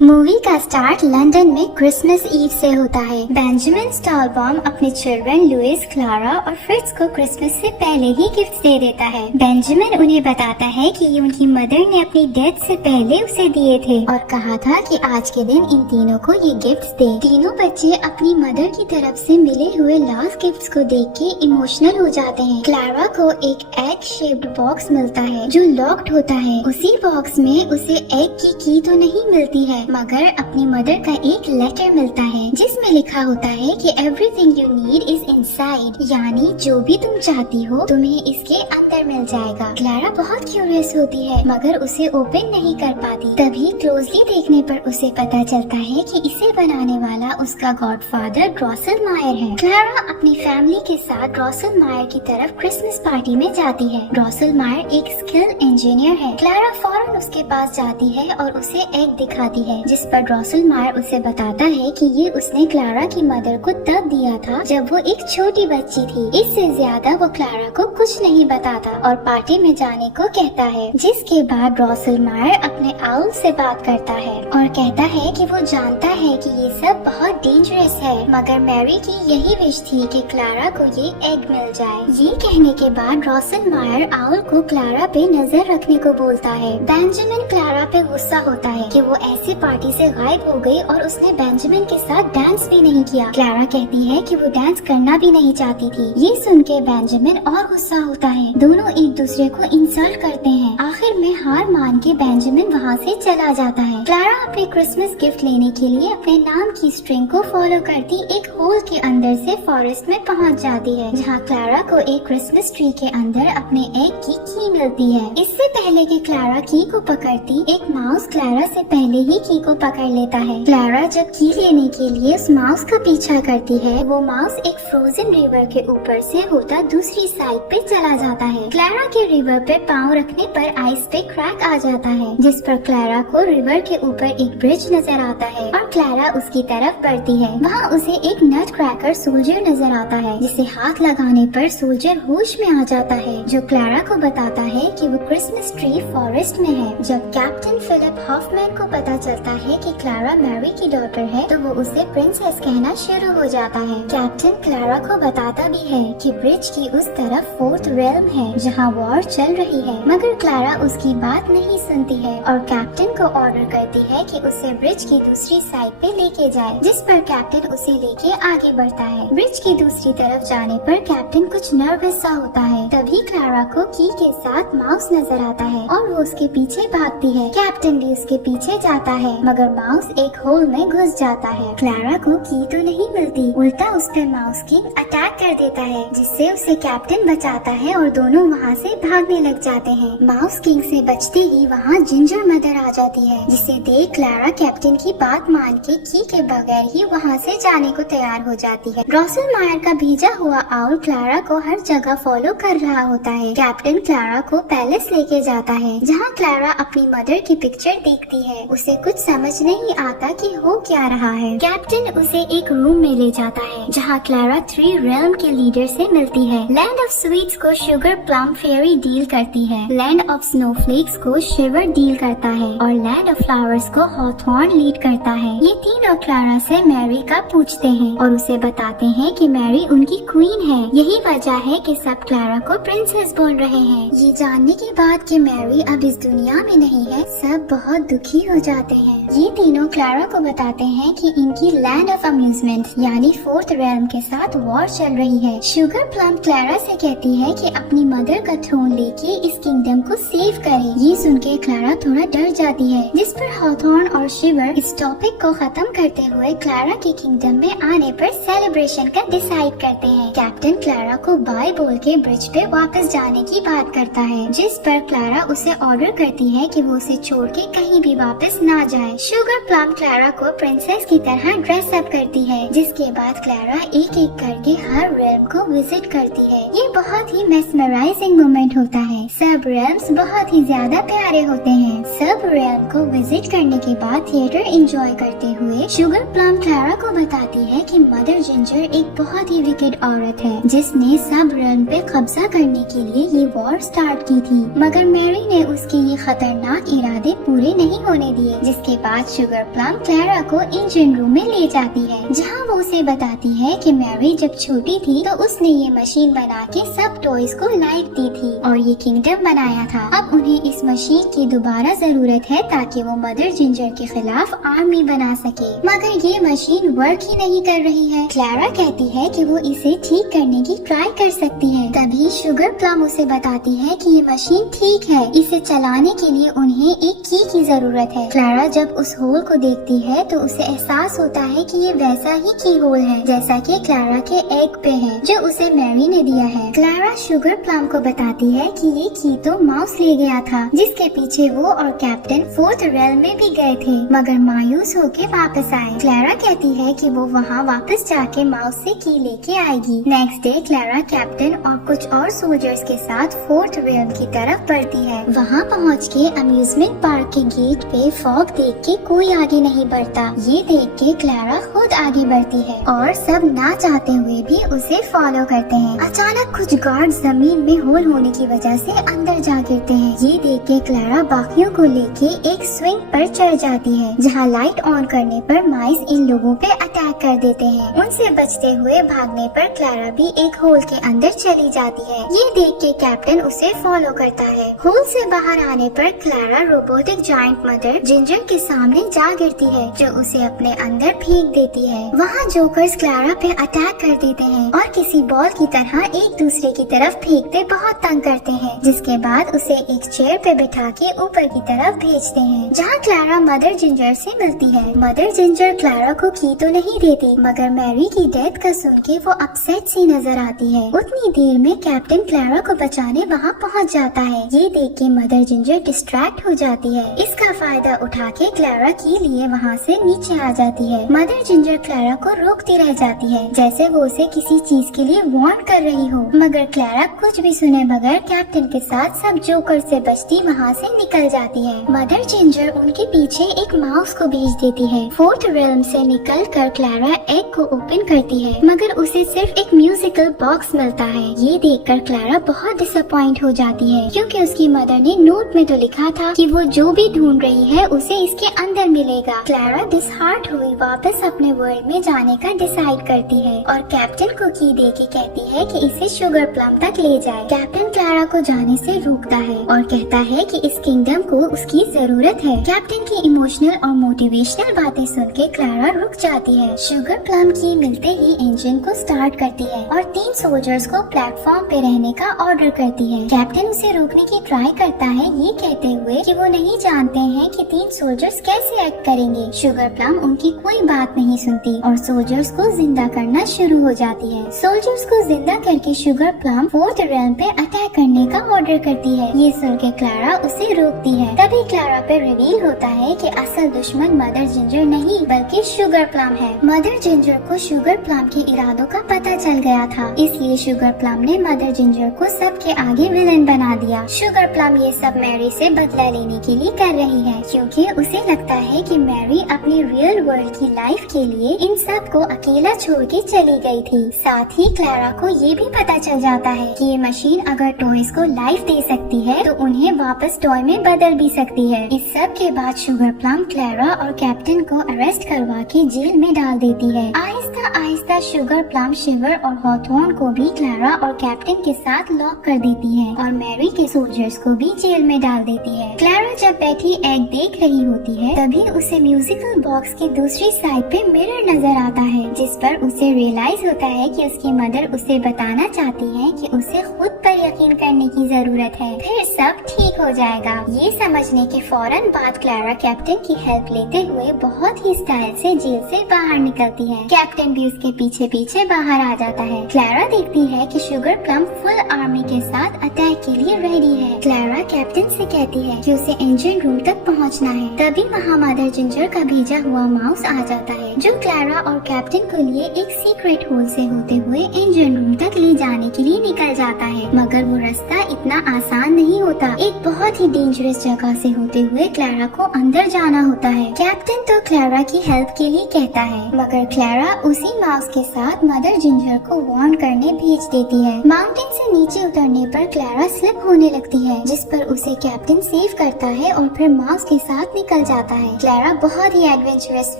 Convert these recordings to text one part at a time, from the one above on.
Movie का start London में Christmas ewe से होता है। बेंजामिन स्टॉलबॉम अपने चिल्ड्रन लुइस, क्लारा और फ्रिट्ज को क्रिसमस से पहले ही गिफ्ट दे देता है। बेंजामिन उन्हें बताता है कि ये उनकी मदर ने अपनी डेथ से पहले उसे दिए थे और कहा था कि आज के दिन इन तीनों को ये गिफ्ट्स दे। तीनों बच्चे अपनी मदर की तरफ से मिले हुए लास्ट गिफ्ट्स को देख के इमोशनल हो जाते हैं। क्लारा को एक एग शेप्ड बॉक्स मिलता है जो लॉक्ड होता है। उसी बॉक्स में उसे एग की तो नहीं मिलती है, मगर अपनी मदर का एक लेटर मिलता है जिसमें लिखा होता है कि everything you need is inside, यानी जो भी तुम चाहती हो तुम्हें इसके अंदर मिल जाएगा। क्लारा बहुत क्यूरियस होती है मगर उसे ओपन नहीं कर पाती। तभी क्लोजली देखने पर उसे पता चलता है कि इसे बनाने वाला उसका गॉडफादर ड्रॉसलमायर है। क्लारा अपनी फैमिली के साथ ड्रॉसलमायर की तरफ क्रिसमस पार्टी में जाती है। ड्रॉसलमायर एक स्किल्ड इंजीनियर है। क्लारा फौरन उसके पास जाती है और उसे एग दिखाती है, जिस पर ड्रॉसलमायर उसे बताता है कि ये उसने क्लारा की मदर को तब दिया था जब वो एक छोटी बच्ची थी। इससे ज्यादा वो क्लारा को कुछ नहीं बताता और पार्टी में जाने को कहता है। जिसके बाद ड्रॉसलमायर अपने आउल से बात करता है और कहता है कि वो जानता है कि ये सब बहुत डेंजरस है, मगर मैरी की यही विश थी कि क्लारा को ये एग मिल जाए। ये कहने के बाद ड्रॉसलमायर आउल को क्लारा पे नजर रखने को बोलता है। बेंजामिन क्लारा पे गुस्सा होता है कि वो ऐसी पार्टी से गायब हो गई और उसने बेंजामिन के साथ डांस भी नहीं किया। क्लारा कहती है कि वो डांस करना भी नहीं चाहती थी। ये सुन के बेंजामिन और गुस्सा होता है। दोनों एक दूसरे को इंसल्ट करते हैं। आखिर में हार मान के बेंजामिन वहाँ से चला जाता है। क्लारा अपने क्रिसमस गिफ्ट लेने के लिए अपने नाम की स्ट्रिंग को फॉलो करती एक होल के अंदर से फॉरेस्ट में पहुँच जाती है, जहाँ क्लारा को एक क्रिसमस ट्री के अंदर अपने एग की मिलती है। इससे पहले कि क्लारा की को पकड़ती, एक माउस क्लारा से पहले ही की को पकड़ लेता है। क्लारा जब की लेने के लिए उस माउस का पीछा करती है, वो माउस एक फ्रोजन रिवर के ऊपर से होता दूसरी साइड पे चला जाता है। क्लारा के रिवर पे पाँव रखने पर आइस पे क्रैक आ जाता है, जिस पर क्लारा को रिवर के ऊपर एक ब्रिज नजर आता है और क्लारा उसकी तरफ बढ़ती है। वहाँ उसे एक नट क्रैकर सोल्जर नजर आता है, जिसे हाथ लगाने पर सोल्जर होश में आ जाता है, जो क्लारा को बताता है कि वो क्रिसमस ट्री फॉरेस्ट में है। जब कैप्टन फिलिप हॉफमैन को पता चलता है कि क्लारा मैरी की डॉटर है, तो वो उसे प्रिंसेस कहना शुरू हो जाता है। कैप्टन क्लारा को बताता भी है कि ब्रिज की उस तरफ फोर्थ रेल्म है जहाँ वॉर चल रही है, मगर क्लारा उसकी बात नहीं सुनती है और कैप्टन को ऑर्डर करती है कि उसे ब्रिज की दूसरी साइड पे लेके जाए, जिस पर कैप्टन उसे लेके आगे बढ़ता है। ब्रिज की दूसरी तरफ जाने पर कैप्टन कुछ नर्वस सा होता है। तभी क्लारा को की के साथ माउस नजर आता है और वो उसके पीछे भागती है। कैप्टन भी उसके पीछे जाता है, मगर माउस एक होल में घुस जाता है। क्लारा को की तो नहीं मिलती, उल्टा उस पर माउस किंग अटैक कर देता है, जिससे उसे कैप्टन बचाता है और दोनों वहाँ से भागने लग जाते हैं। माउस किंग से बचते ही वहाँ जिंजर मदर आ जाती है, जिसे देख क्लारा कैप्टन की बात मान के की के बगैर ही वहाँ से जाने को तैयार हो जाती है। ड्रॉसलमायर का भेजा हुआ आउल क्लारा को हर जगह फॉलो कर रहा होता है। कैप्टन क्लारा को पैलेस लेके जाता है, जहाँ क्लारा अपनी मदर की पिक्चर देखती है। उसे कुछ समझ नहीं आता कि हो क्या रहा है। कैप्टन उसे एक रूम में ले जाता है, जहाँ क्लारा 3 रेल्म के लीडर से मिलती है। लैंड ऑफ स्वीट्स को शुगर प्लम फेरी डील करती है, लैंड ऑफ स्नोफ्लेक्स को शिवर डील करता है और लैंड ऑफ फ्लावर्स को हॉथॉर्न लीड करता है। ये तीनों क्लारा से मैरी का पूछते हैं और उसे बताते हैं कि मैरी उनकी क्वीन है। यही वजह है कि सब क्लारा को प्रिंसेस बोल रहे हैं। ये जानने के बाद कि मैरी अब इस दुनिया में नहीं है, सब बहुत दुखी हो जाते हैं। ये तीनों क्लारा को बताते हैं कि इनकी लैंड ऑफ अम्यूजमेंट यानी फोर्थ रेल्म के साथ वॉर चल रही है। शुगर प्लम क्लारा से कहती है कि अपनी मदर का थ्रोन लेके इस किंगडम को सेव करे। ये सुन के क्लारा थोड़ा डर जाती है, जिस पर हॉथॉर्न और शिवर इस टॉपिक को खत्म करते हुए क्लारा के किंगडम में आने पर सेलिब्रेशन का डिसाइड करते हैं। कैप्टन क्लारा को बाय बोल के ब्रिज पे वापस जाने की बात करता है, जिस पर क्लारा उसे ऑर्डर करती है कि वो उसे छोड़ के कहीं भी वापस ना जाए। शुगर प्लम क्लारा को प्रिंसेस की तरह ड्रेस अप करती है, जिसके बाद क्लारा एक एक करके हर रेल्म को विजिट करती है। ये बहुत ही मेस्मराइजिंग मोमेंट होता है। सब रेल्म्स बहुत ही ज्यादा प्यारे होते हैं। सब रेल्म को विजिट करने के बाद थिएटर एंजॉय करते हुए शुगर प्लम क्लारा को बताती है कि मदर जिंजर एक बहुत ही विकेड औरत है जिसने सब रेल्म पे कब्जा करने के लिए ये वॉर स्टार्ट की थी, मगर मैरी ने उसके ये खतरनाक इरादे पूरे नहीं होने दिए। जिसके बाद शुगर प्लम क्लारा को इंजन रूम में ले जाती है जहाँ वो उसे बताती है कि मैरी जब छोटी थी तो उसने ये मशीन बना के सब टॉयज को लाइफ दी थी और ये किंगडम बनाया था। अब उन्हें इस मशीन की दोबारा जरूरत है ताकि वो मदर जिंजर के खिलाफ आर्मी बना सके, मगर ये मशीन वर्क ही नहीं कर रही है। क्लारा कहती है कि वो इसे ठीक करने की ट्राई कर सकती है। तभी शुगर प्लम उसे बताती है कि ये मशीन ठीक है, इसे चलाने के लिए उन्हें एक की जरूरत है। क्लारा जब उस होल को देखती है तो उसे एहसास होता है कि ये वैसा ही की होल है जैसा कि क्लारा के एग पे है जो उसे मैरी ने दिया है। क्लारा शुगर प्लम को बताती है कि ये की तो माउस ले गया था जिसके पीछे वो और कैप्टन फोर्थ रेल्म में भी गए थे, मगर मायूस होके वापस आए। क्लारा कहती है कि वो वहाँ वापस जाके माउस से की लेके आएगी। नेक्स्ट डे क्लारा कैप्टन और कुछ और सोल्जर्स के साथ फोर्थ रेल्म की तरफ बढ़ती है। वहाँ पहुँच के अम्यूजमेंट पार्क के गेट पे फॉग देख के कोई आगे नहीं बढ़ता। ये देख के क्लारा खुद आगे बढ़ती है और सब ना चाहते हुए भी उसे फॉलो करते हैं। अचानक कुछ गार्ड जमीन में होल होने की वजह से अंदर जा गिरते हैं। ये देख के क्लारा बाकियों को लेके एक स्विंग पर चढ़ जाती है जहाँ लाइट ऑन करने पर माइस इन लोगों पे अटैक कर देते हैं। उनसे बचते हुए भागने पर क्लारा भी एक होल के अंदर चली जाती है। ये देख के कैप्टन उसे फॉलो करता है। होल से बाहर आने पर Clara robotic giant mother ginger के सामने जा गिरती है जो उसे अपने अंदर फेंक देती है। वहाँ जोकर्स क्लारा पे अटैक कर देते हैं और किसी बॉल की तरह एक दूसरे की तरफ फेंकते बहुत तंग करते हैं, जिसके बाद उसे एक चेयर पे बिठा के ऊपर की तरफ भेजते हैं जहाँ क्लारा मदर जिंजर से मिलती है। मदर जिंजर क्लारा को की तो नहीं देती, मगर मैरी की डेथ का सुन के वो अपसेट सी नजर आती है। उतनी देर में कैप्टन क्लारा को बचाने वहाँ पहुँच जाता है। ये देख के मदर जिंजर डिस्ट्रैक्ट हो जाती है। इसका फायदा उठा के क्लारा की लिए वहाँ से नीचे आ जाती है। मदर जिंजर क्लारा को रोकती रह जाती है जैसे वो उसे किसी चीज के लिए वार्न कर रही हो, मगर क्लारा कुछ भी सुने बगैर कैप्टन के साथ सब जोकर से बचती वहाँ से निकल जाती है। मदर जिंजर उनके पीछे एक माउस को भेज देती है। फोर्थ रेल्म से निकल कर क्लारा एग को ओपन करती है, मगर उसे सिर्फ एक म्यूजिकल बॉक्स मिलता है। ये देखकर क्लारा बहुत डिसअपॉइंट हो जाती है क्योंकि उसकी मदर ने नोट में तो लिखा था कि वो जो भी ढूंढ रही है उसे इसके अंदर मिलेगा। क्लारा डिसहार्ट हुई वापस अपने वर्ल्ड में जाने का डिसाइड करती है और कैप्टन को की दे के कहती है कि इसे शुगर प्लम तक ले जाए। कैप्टन क्लारा को जाने से रोकता है और कहता है कि इस किंगडम को उसकी जरूरत है। कैप्टन की इमोशनल और मोटिवेशनल बातें सुन के क्लारा रुक जाती है। शुगर प्लम की मिलते ही इंजन को स्टार्ट करती है और 3 सोल्जर्स को प्लेटफॉर्म पे रहने का ऑर्डर करती है। कैप्टन उसे रोकने की ट्राई करता है ये कहते हुए कि वो नहीं जानते हैं कि 3 सोल्जर्स कैसे एक्ट करेंगे। शुगर प्लम उनकी कोई बात नहीं सुनती और सोल्जर्स को जिंदा करना शुरू हो जाती है। सोल्जर्स को जिंदा करके शुगर प्लम फोर्थ रेल्म पे अटैक करने का ऑर्डर करती है। ये सुन के क्लारा उसे रोकती है। तभी क्लारा पे रिवील होता है कि असल दुश्मन मदर जिंजर नहीं बल्कि शुगर प्लम है। मदर जिंजर को शुगर प्लम के इरादों का पता चल गया था, इसलिए शुगर प्लम ने मदर जिंजर को सबके आगे विलन बना दिया। शुगर प्लम ये सब मैरी से बदला लेने के लिए कर रही है क्योंकि उसे लगता है कि मैरी अपनी रियल वर्ल्ड की लाइफ के लिए इन सब को अकेला छोड़ के चली गई थी। साथ ही क्लारा को ये भी पता चल जाता है कि ये मशीन अगर टॉयज को लाइफ दे सकती है तो उन्हें वापस टॉय में बदल भी सकती है। इस सब के बाद शुगर प्लम क्लारा और कैप्टन को अरेस्ट करवा के जेल में डाल देती है। आहिस्ता आहिस्ता शुगर प्लम शिवर और हॉथॉर्न को भी क्लारा और कैप्टन के साथ लॉक कर देती है और मैरी के सोल्जर्स को भी जेल में डाल देती है। क्लारा जब बैठी एग देख रही होती है तभी उसे म्यूजिकल बॉक्स की दूसरी साइड पे मिरर नजर आता है जिस पर उसे रियलाइज होता है कि उसकी मदर उसे बताना चाहती है कि उसे खुद पर यकीन करने की जरूरत है, फिर सब ठीक हो जाएगा। ये समझने के फौरन बाद क्लारा कैप्टन की हेल्प लेते हुए बहुत ही स्टाइल से जेल से बाहर निकलती है। कैप्टन भी उसके पीछे पीछे बाहर आ जाता है। क्लारा देखती है कि शुगर प्लम फुल आर्मी के साथ अटैक के लिए रेडी है। क्लारा कैप्टन से कहती है कि उसे इंजन रूम तक पहुंचना है। तभी वहाँ मदर जिंजर का भेजा हुआ माउस आ जाता है जो क्लारा और कैप्टन को लिए एक सीक्रेट होल से होते हुए इंजन रूम तक ले जाने के लिए निकल जाता है, मगर वो रास्ता इतना आसान नहीं होता। एक बहुत ही डेंजरस जगह से होते हुए क्लारा को अंदर जाना होता है। कैप्टन तो क्लारा की हेल्प के लिए कहता है, मगर क्लारा उसी माउस के साथ मदर जिंजर को वार्न करने भेज देती है। माउंटेन से नीचे उतरने पर क्लारा स्लिप होने लगती है, जिस पर उसे कैप्टन सेव करता है और फिर माउस के साथ निकल जाता है। क्लारा बहुत ही एडवेंचरस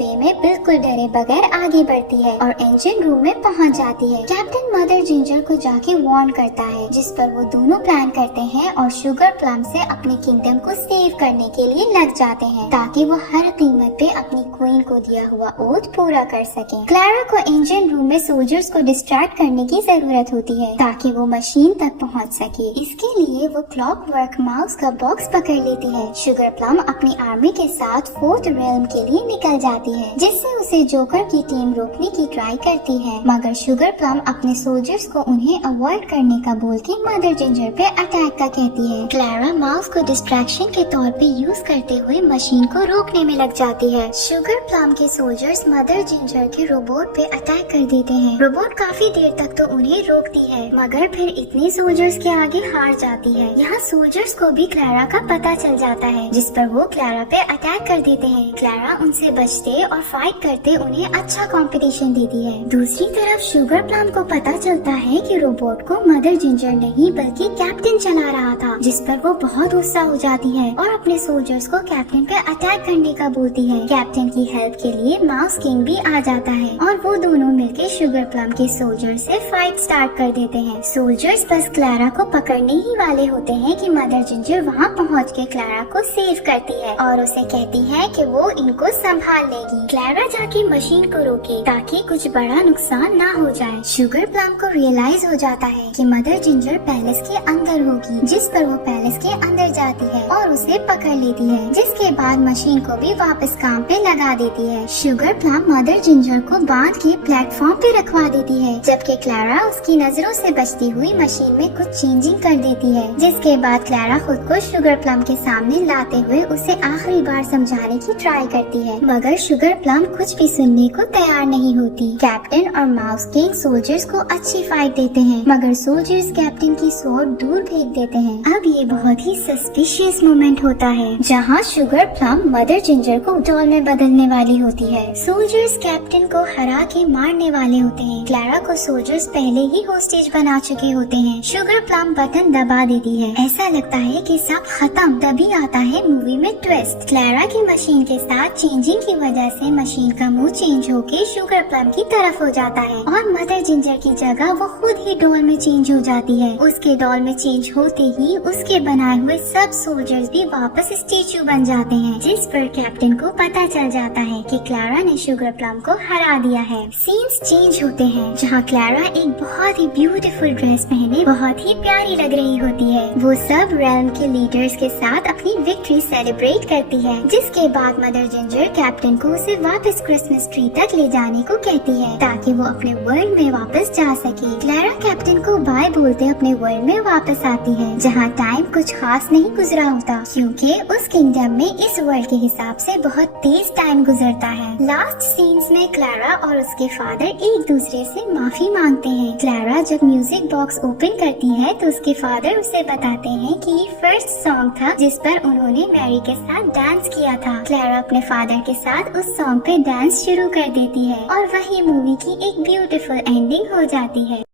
वे में बिल्कुल डरे बगैर आगे बढ़ती है और इंजन रूम में पहुंच जाती है। कैप्टन मदर जिंजर को जाके वार्न करता है, जिस पर वो दोनों प्लान करते हैं और शुगर प्लम से अपने किंगडम को सेव करने के लिए लग जाते हैं, ताकि वो हर कीमत पे अपनी क्वीन को दिया हुआ ओथ पूरा कर सके। क्लारा को इंजन रूम में सोल्जर्स को डिस्ट्रैक्ट करने की जरूरत होती है, ताकि वो मशीन तक पहुंच सके। इसके लिए वो क्लॉकवर्क माउस का बॉक्स पकड़ लेती है। शुगर प्लम अपनी आर्मी के साथ फोर्थ रेल्म के लिए निकल जाती है, जिससे उसे जोकर की टीम रोकने की ट्राई करती है, मगर शुगर प्लम अपने सोल्जर्स को उन्हें अवॉइड करने का बोल के मदर जिंजर पे अटैक का कहती है। क्लारा माउस को डिस्ट्रैक्शन के तौर पे यूज करते हुए मशीन को रोकने में लग जाती है। शुगर प्लम के सोल्जर्स मदर जिंजर के रोबोट पे अटैक कर देते हैं। रोबोट काफी देर तक तो उन्हें रोकती है, मगर फिर इतने सोल्जर्स के आगे हार जाती है। यहाँ सोल्जर्स को भी क्लारा का पता चल जाता है, जिस पर वो क्लारा पे अटैक कर देते हैं। क्लारा उनसे बचते और फाइट करते उन्हें अच्छा कंपटीशन देती है। दूसरी तरफ शुगर प्लम को पता चलता है कि रोबोट को मदर जिंजर नहीं बल्कि कैप्टन चला रहा था, जिस पर वो बहुत गुस्सा हो जाती है और अपने सोल्जर्स को कैप्टन पे अटैक करने का बोलती है। कैप्टन की हेल्प के लिए माउस किंग भी आ जाता है और वो दोनों मिलकर शुगर प्लम के सोल्जर्स से फाइट स्टार्ट कर देते हैं। सोल्जर्स बस क्लारा को पकड़ने ही वाले होते हैं कि मदर जिंजर वहाँ पहुँच के क्लारा को सेव करती है और उसे कहती है कि वो इनको संभाल लेगी। क्लारा जाके मशीन को रोके ताकि कुछ बड़ा नुकसान ना हो जाए। शुगर प्लम को रियलाइज हो जाता है कि मदर जिंजर पैलेस के अंदर होगी, जिस पर वो पैलेस के अंदर जाती है और उसे पकड़ लेती है, जिसके बाद मशीन को भी वापस काम पे लगा देती है। शुगर प्लम मदर जिंजर को बांध के प्लेटफॉर्म पे रखवा देती है, जबकि क्लारा उसकी नजरों से बचती हुई मशीन में कुछ चेंजिंग कर देती है, जिसके बाद क्लारा खुद को शुगर प्लम के सामने लाते हुए उसे आखिरी बार समझाने की ट्राई करती है, मगर शुगर प्लम कुछ भी सुनने को तैयार नहीं होती। कैप्टन और माउस किंग सोल्जर्स को अच्छी फाइट देते हैं, मगर सोल्जर्स कैप्टन की स्वॉर्ड दूर फेंक देते हैं। अब ये बहुत ही सस्पिशियस मोमेंट होता है, जहाँ शुगर प्लम मदर जिंजर को डॉल में बदलने वाली होती है। सोल्जर्स कैप्टन को हरा के मारने वाले होते हैं। क्लारा को सोल्जर्स पहले ही होस्टेज बना चुके होते हैं। शुगर प्लम बटन दबा देती है। ऐसा लगता है कि सब खत्म, तभी आता है मूवी में ट्विस्ट। क्लारा की मशीन के साथ चेंजिंग की वजह से मशीन का मुंह चेंज होके शुगर प्लम की तरफ हो जाता है और मदर जिंजर की जगह वो खुद ही डॉल में चेंज हो जाती है। उसके डॉल में चेंज होते ही उसके बनाए हुए सब सोल्जर्स भी वापस स्टेचू बन जाते हैं, जिस पर कैप्टन को पता चल जाता है कि क्लारा ने शुगर प्लम को हरा दिया है। सीन्स चेंज होते हैं, जहाँ क्लारा एक बहुत ही ब्यूटीफुल ड्रेस पहने बहुत ही प्यारी लग रही होती है। वो सब रेल्म के लीडर्स के साथ अपनी विक्ट्री सेलिब्रेट करती है, जिसके बाद मदर जिंजर कैप्टन को उसे वापस क्रिसमस ट्री तक ले जाने को कहती है, ताकि वो अपने वर्ल्ड में वापस जा सके। क्लारा कैप्टन को बाय बोलते अपने वर्ल्ड में वापस आती है, जहाँ टाइम कुछ खास नहीं गुजरा होता, क्योंकि उस किंगडम में इस वर्ल्ड के हिसाब से बहुत तेज टाइम गुजरता है। लास्ट सीन्स में क्लारा और उसके फादर एक दूसरे से माफी मांगते हैं। क्लारा जब म्यूजिक बॉक्स ओपन करती है तो उसके फादर उसे बताते हैं कि ये फर्स्ट सॉन्ग था जिस पर उन्होंने मैरी के साथ डांस किया था। क्लारा अपने फादर के साथ उस सॉन्ग पे डांस शुरू कर देती है और वही मूवी की एक ब्यूटीफुल एंडिंग हो जाती है।